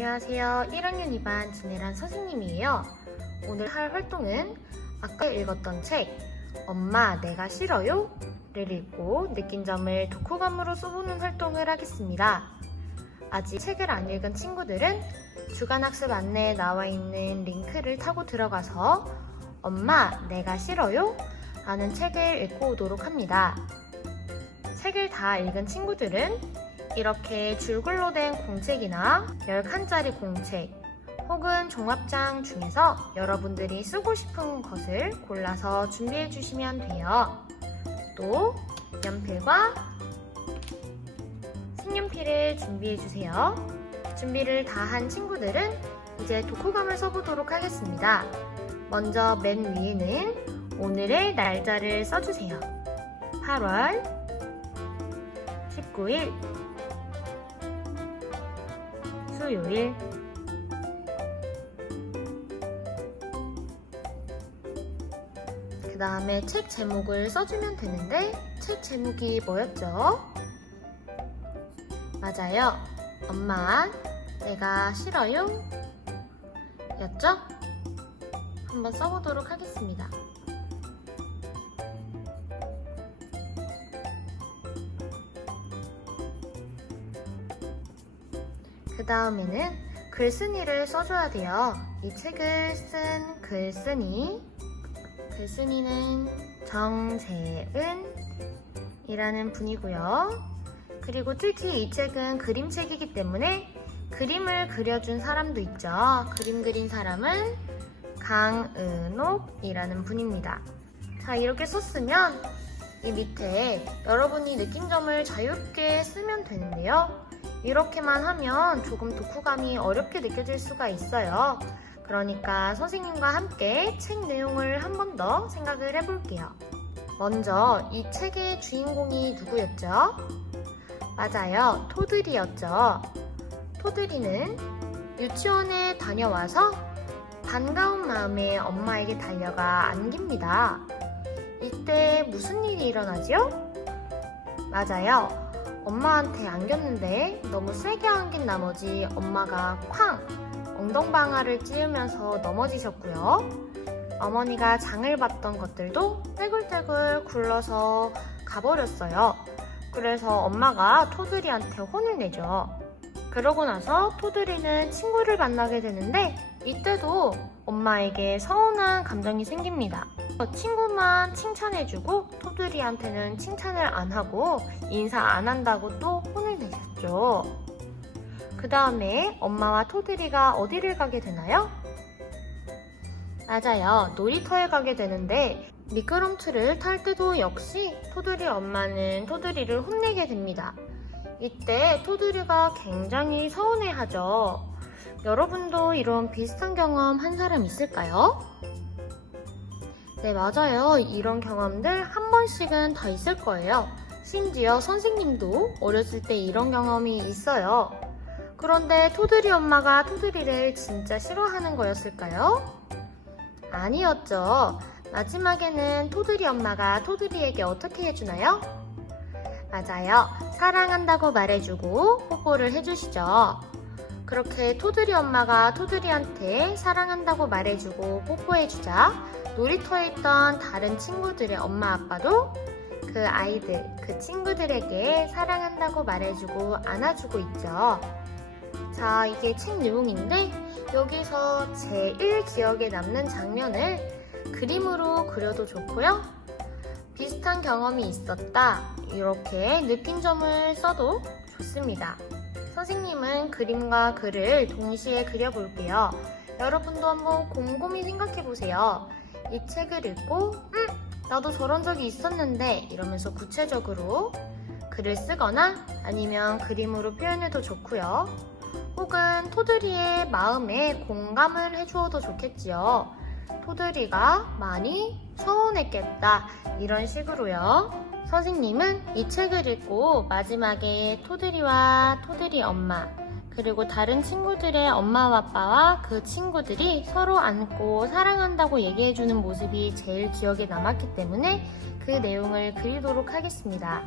안녕하세요. 1학년 2반 진혜란 선생님이에요. 오늘 할 활동은 아까 읽었던 책 엄마 내가 싫어요? 를 읽고 느낀 점을 독후감으로 써보는 활동을 하겠습니다. 아직 책을 안 읽은 친구들은 주간학습 안내에 나와 있는 링크를 타고 들어가서 엄마 내가 싫어요? 라는 책을 읽고 오도록 합니다. 책을 다 읽은 친구들은 이렇게 줄글로 된 공책이나 10칸짜리 공책 혹은 종합장 중에서 여러분들이 쓰고 싶은 것을 골라서 준비해 주시면 돼요. 또 연필과 색연필을 준비해 주세요. 준비를 다 한 친구들은 이제 독후감을 써보도록 하겠습니다. 먼저 맨 위에는 오늘의 날짜를 써주세요. 8월 19일 수요일. 그 다음에 책 제목을 써주면 되는데 책 제목이 뭐였죠? 맞아요. 엄마 내가 싫어요? 였죠? 한번 써보도록 하겠습니다. 그 다음에는 글쓴이를 써줘야 돼요. 이 책을 쓴 글쓴이는 정세은이라는 분이고요. 그리고 특히 이 책은 그림책이기 때문에 그림을 그려준 사람도 있죠. 그림 그린 사람은 강은옥이라는 분입니다. 자, 이렇게 썼으면 이 밑에 여러분이 느낀 점을 자유롭게 쓰면 되는데요. 이렇게만 하면 조금 독후감이 어렵게 느껴질 수가 있어요. 그러니까 선생님과 함께 책 내용을 한 번 더 생각을 해볼게요. 먼저 이 책의 주인공이 누구였죠? 맞아요. 토들이였죠. 토들이는 유치원에 다녀와서 반가운 마음에 엄마에게 달려가 안깁니다. 이때 무슨 일이 일어나죠? 맞아요. 엄마한테 안겼는데 너무 세게 안긴 나머지 엄마가 쾅! 엉덩방아를 찧으면서 넘어지셨고요. 어머니가 장을 봤던 것들도 떼굴떼굴 굴러서 가버렸어요. 그래서 엄마가 토들이한테 혼을 내죠. 그러고 나서 토들이는 친구를 만나게 되는데 이때도 엄마에게 서운한 감정이 생깁니다. 친구만 칭찬해주고 토들이한테는 칭찬을 안 하고 인사 안 한다고 또 혼을 내셨죠. 그 다음에 엄마와 토들이가 어디를 가게 되나요? 맞아요. 놀이터에 가게 되는데 미끄럼틀을 탈 때도 역시 토들이 엄마는 토들이를 혼내게 됩니다. 이때 토들이가 굉장히 서운해하죠. 여러분도 이런 비슷한 경험 한 사람 있을까요? 네, 맞아요. 이런 경험들 한 번씩은 다 있을 거예요. 심지어 선생님도 어렸을 때 이런 경험이 있어요. 그런데 토들이 엄마가 토들이를 진짜 싫어하는 거였을까요? 아니었죠. 마지막에는 토들이 엄마가 토들이에게 어떻게 해주나요? 맞아요. 사랑한다고 말해주고 뽀뽀를 해주시죠. 그렇게 토들이 엄마가 토들이한테 사랑한다고 말해주고 뽀뽀해주자 놀이터에 있던 다른 친구들의 엄마 아빠도 그 아이들, 그 친구들에게 사랑한다고 말해주고 안아주고 있죠. 자, 이게 책 내용인데 여기서 제일 기억에 남는 장면을 그림으로 그려도 좋고요. 비슷한 경험이 있었다. 이렇게 느낀 점을 써도 좋습니다. 선생님은 그림과 글을 동시에 그려볼게요. 여러분도 한번 곰곰이 생각해보세요. 이 책을 읽고 나도 저런 적이 있었는데 이러면서 구체적으로 글을 쓰거나 아니면 그림으로 표현해도 좋고요. 혹은 토들이의 마음에 공감을 해주어도 좋겠지요. 토들이가 많이 서운했겠다 이런 식으로요. 선생님은 이 책을 읽고 마지막에 토들이와 토들이 엄마 그리고 다른 친구들의 엄마와 아빠와 그 친구들이 서로 안고 사랑한다고 얘기해주는 모습이 제일 기억에 남았기 때문에 그 내용을 그리도록 하겠습니다.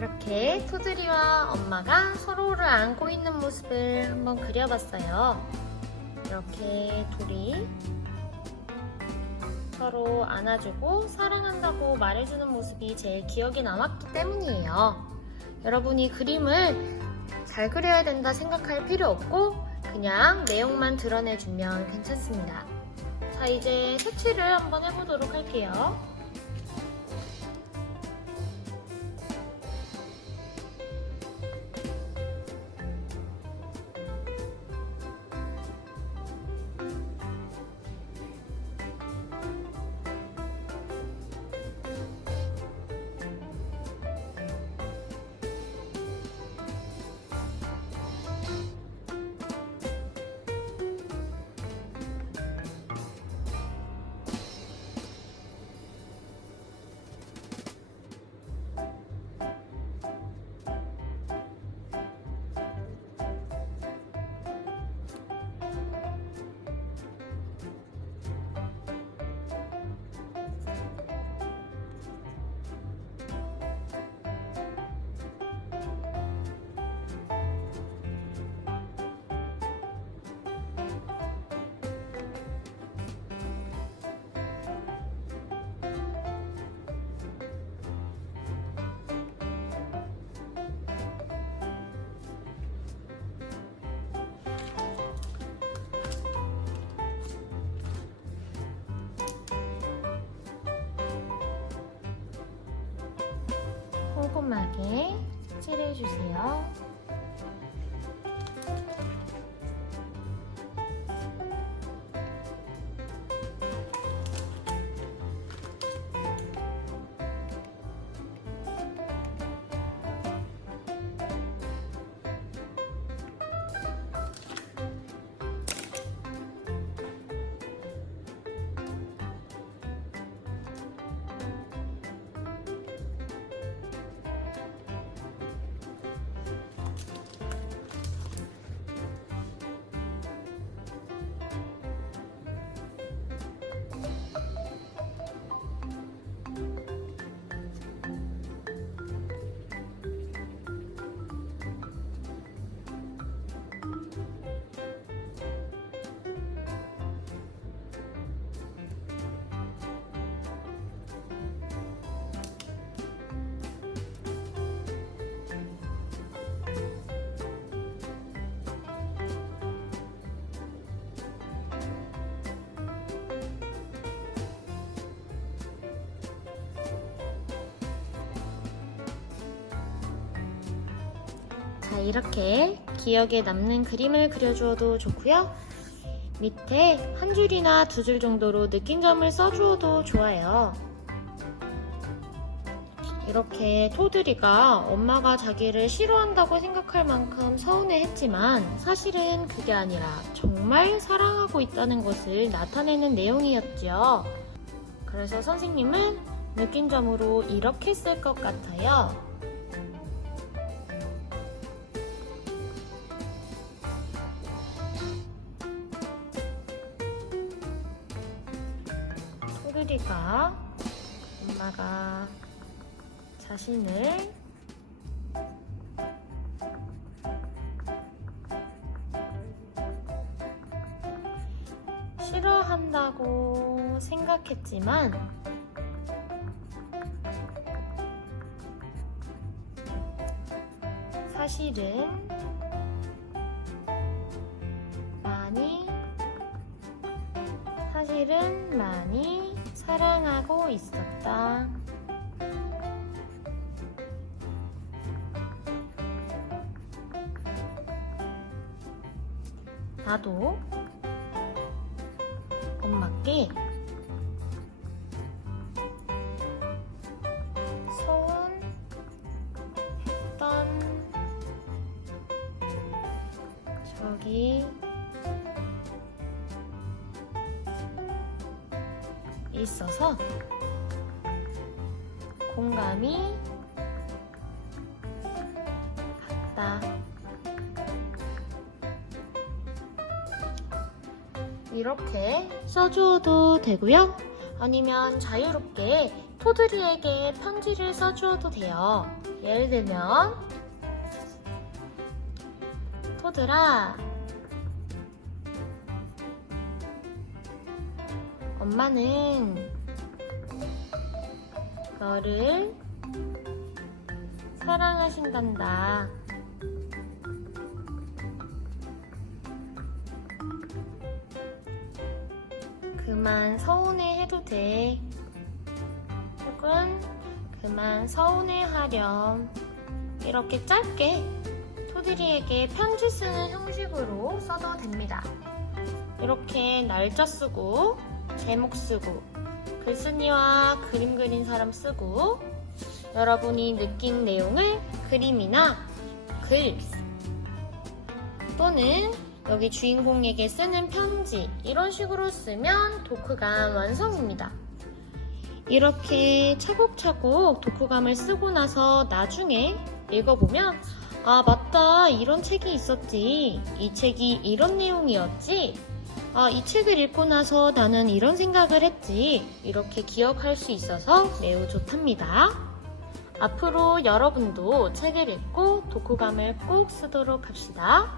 이렇게 토드리와 엄마가 서로를 안고 있는 모습을 한번 그려봤어요. 이렇게 둘이 서로 안아주고 사랑한다고 말해주는 모습이 제일 기억에 남았기 때문이에요. 여러분이 그림을 잘 그려야 된다 생각할 필요 없고 그냥 내용만 드러내주면 괜찮습니다. 자, 이제 색칠을 한번 해보도록 할게요. 꼼꼼하게 색칠해주세요. 자, 이렇게 기억에 남는 그림을 그려주어도 좋고요. 밑에 한 줄이나 두 줄 정도로 느낀 점을 써주어도 좋아요. 이렇게 토드리가 엄마가 자기를 싫어한다고 생각할 만큼 서운해했지만 사실은 그게 아니라 정말 사랑하고 있다는 것을 나타내는 내용이었죠. 그래서 선생님은 느낀 점으로 이렇게 쓸 것 같아요. 토드리가 엄마가 자신을 싫어한다고 생각했지만 사실은 많이 사랑하고 있었다. 나도 엄마께 서운했던 적이 있어서 공감이 갔다. 이렇게 써주어도 되고요. 아니면 자유롭게 토들이에게 편지를 써주어도 돼요. 예를 들면 토들아, 엄마는 너를 사랑하신단다. 그만 서운해해도 돼. 혹은 그만 서운해하렴. 이렇게 짧게 토들이에게 편지 쓰는 형식으로 써도 됩니다. 이렇게 날짜 쓰고 제목 쓰고 글쓴이와 그림 그린 사람 쓰고 여러분이 느낀 내용을 그림이나 글 또는 여기 주인공에게 쓰는 편지 이런 식으로 쓰면 독후감 완성입니다. 이렇게 차곡차곡 독후감을 쓰고 나서 나중에 읽어보면 아 맞다, 이런 책이 있었지, 이 책이 이런 내용이었지, 아 이 책을 읽고 나서 나는 이런 생각을 했지, 이렇게 기억할 수 있어서 매우 좋답니다. 앞으로 여러분도 책을 읽고 독후감을 꼭 쓰도록 합시다.